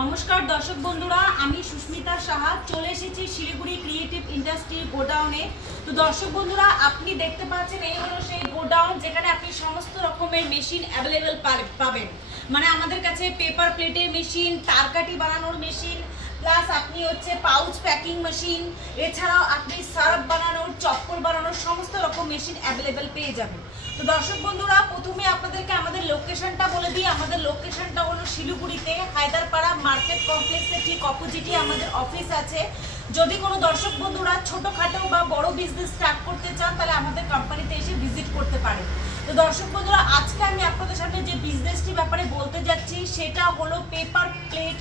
নমস্কার দর্শক বন্ধুরা, আমি সুস্মিতা সাহা চলে এসেছি শিলিগুড়ি ক্রিয়েটিভ ইন্ডাস্ট্রি গোডাউনে। তো দর্শক বন্ধুরা, আপনি দেখতে পাচ্ছেন এই হলো সেই গোডাউন যেখানে আপনি সমস্ত রকমের মেশিন অ্যাভেলেবেল পাবেন। মানে আমাদের কাছে পেপার প্লেটের মেশিন, তারকাটি বানানোর মেশিন, প্লাস আপনি পাউচ প্যাকিং মেশিন, এছাড়াও আপনি সার্ফ বানানোর, চপ্পল বানানোর সমস্ত রকম মেশিন অ্যাভেলেবেল পেয়ে যাবেন। তো দর্শক বন্ধুরা, প্রথমে আপনাদেরকে আমাদের লোকেশনটা বলে দিই। আমাদের লোকেশনটা হলো শিলিগুড়িতে হায়দারপাড়া মার্কেট কমপ্লেক্সের ঠিক অপোজিটে আমাদের অফিস আছে। যদি কোনো দর্শক বন্ধুরা ছোটোখাটো বা বড় বিজনেস স্টার্ট করতে চান তাহলে আমাদের কোম্পানিতে এসে ভিজিট করতে পারেন। তো দর্শক বন্ধুরা, আজকে আমি আপনাদের সামনে যে বিজনেসটির ব্যাপারে বলতে যাচ্ছি সেটা হলো পেপার প্লেট,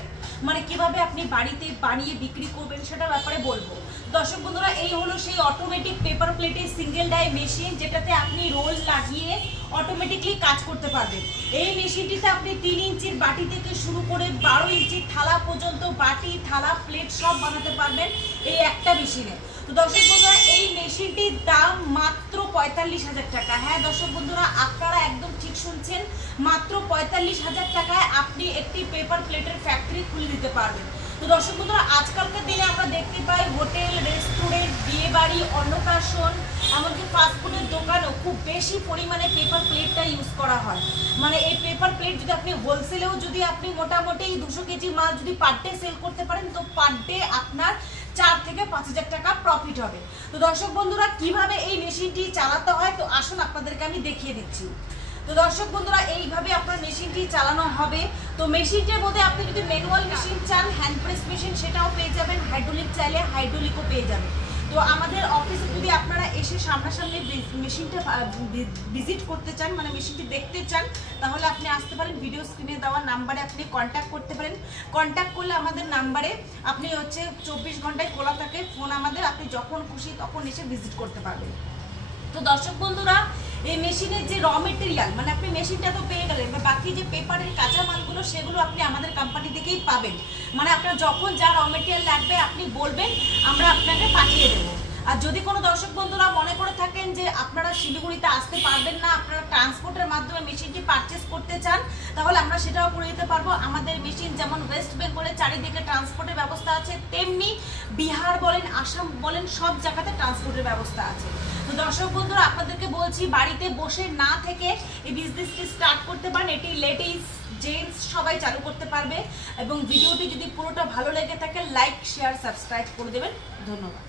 মানে কিভাবে আপনি বাড়িতে বানিয়ে বিক্রি করবেন সেটার ব্যাপারে বলবো। দর্শক বন্ধুরা, এই হলো সেই অটোমেটিক পেপার প্লেটের সিঙ্গেল ডাই মেশিন, যেটাতে আপনি রোল লাগিয়ে অটোমেটিকলি কাজ করতে পারবেন। এই মেশিনটিতে আপনি 3 ইঞ্চির বাটি থেকে শুরু করে 12 ইঞ্চির থালা পর্যন্ত বাটি, থালা, প্লেট সব বানাতে পারবেন এই একটা মেশিনে। তো দর্শক বন্ধুরা, এই মেশিনটির দাম মাত্র 45,000 টাকা। হ্যাঁ দর্শক বন্ধুরা, আপনারা একদম ঠিক শুনছেন, মাত্র 45,000 টাকায় আপনি একটি পেপার প্লেটের ফ্যাক্টরি খুলে দিতে পারবেন। তো দর্শক বন্ধুরা, আজকালকার দিনে আমরা দেখতে পাই হোটেল, রেস্টুরেন্ট, বিয়ে বাড়ি, অন্নপ্রাশন, এমনকি ফাস্টফুডের দোকানেও খুব বেশি পরিমাণে পেপার প্লেটটা ইউজ করা হয়। মানে এই পেপার প্লেট যদি আপনি হোলসেলেও যদি আপনি মোটামুটি 200 কেজি মাল যদি পার ডে সেল করতে পারেন, তো পার ডে আপনার 4 থেকে 5,000 টাকা প্রফিট হবে। তো দর্শক বন্ধুরা, কিভাবে এই মেশিনটি চালাতে হয় তো আসুন আপনাদেরকে আমি দেখিয়ে দিচ্ছি। তো দর্শক বন্ধুরা, এইভাবে আপনার মেশিনটি চালানো হবে। তো মেশিনটির মধ্যে আপনি যদি ম্যানুয়াল মেশিন চান, হ্যান্ড প্রেস মেশিন সেটাও পেয়ে যাবেন, হাইড্রোলিক চাইলে হাইড্রোলিকও পেয়ে যাবেন। তো আমাদের অফিসে যদি আপনারা এসে সামনাসামনি মেশিনটা ভিজিট করতে চান, মানে মেশিনটি দেখতে চান, তাহলে আপনি আসতে পারেন। ভিডিও স্ক্রিনে দেওয়া নাম্বারে আপনি কন্ট্যাক্ট করতে পারেন। কন্ট্যাক্ট করলে আমাদের নাম্বারে আপনি 24 ঘন্টায় খোলা থাকে ফোন আমাদের, আপনি যখন খুশি তখন এসে ভিজিট করতে পারবেন। তো দর্শক বন্ধুরা, এই মেশিনের যে র মেটেরিয়াল, মানে আপনি মেশিনটা তো পেয়ে গেলেন, বা বাকি যে পেপারের কাঁচা মালগুলো সেগুলো আপনি আমাদের কোম্পানি থেকেই পাবেন। মানে আপনার যখন যা র মেটেরিয়াল লাগবে আপনি বলবেন, আমরা আপনাকে পাঠিয়ে দেবো। আর যদি কোনো দর্শক বন্ধুরা মনে করে থাকেন যে আপনারা শিলিগুড়িতে আসতে পারবেন না, আপনারা ট্রান্সপোর্টের মাধ্যমে মেশিনটি পারচেস করতে চান, তাহলে আমরা সেটাও করে দিতে পারবো। আমাদের মেশিন যেমন ওয়েস্ট বেঙ্গলের চারিদিকে ট্রান্সপোর্টের ব্যবস্থা আছে, তেমনি বিহার বলেন, আসাম বলেন, সব জায়গাতে ট্রান্সপোর্টের ব্যবস্থা আছে। তো দর্শক বন্ধুরা, আপনাদেরকে বলছি, বাড়িতে বসে না থেকে এই বিজনেসটি স্টার্ট করতে পারেন। এটি লেডিস, জেন্টস সবাই চালু করতে পারবে। এবং ভিডিওটি যদি পুরোটা ভালো লেগে থাকে, লাইক, শেয়ার, সাবস্ক্রাইব করে দেবেন। ধন্যবাদ।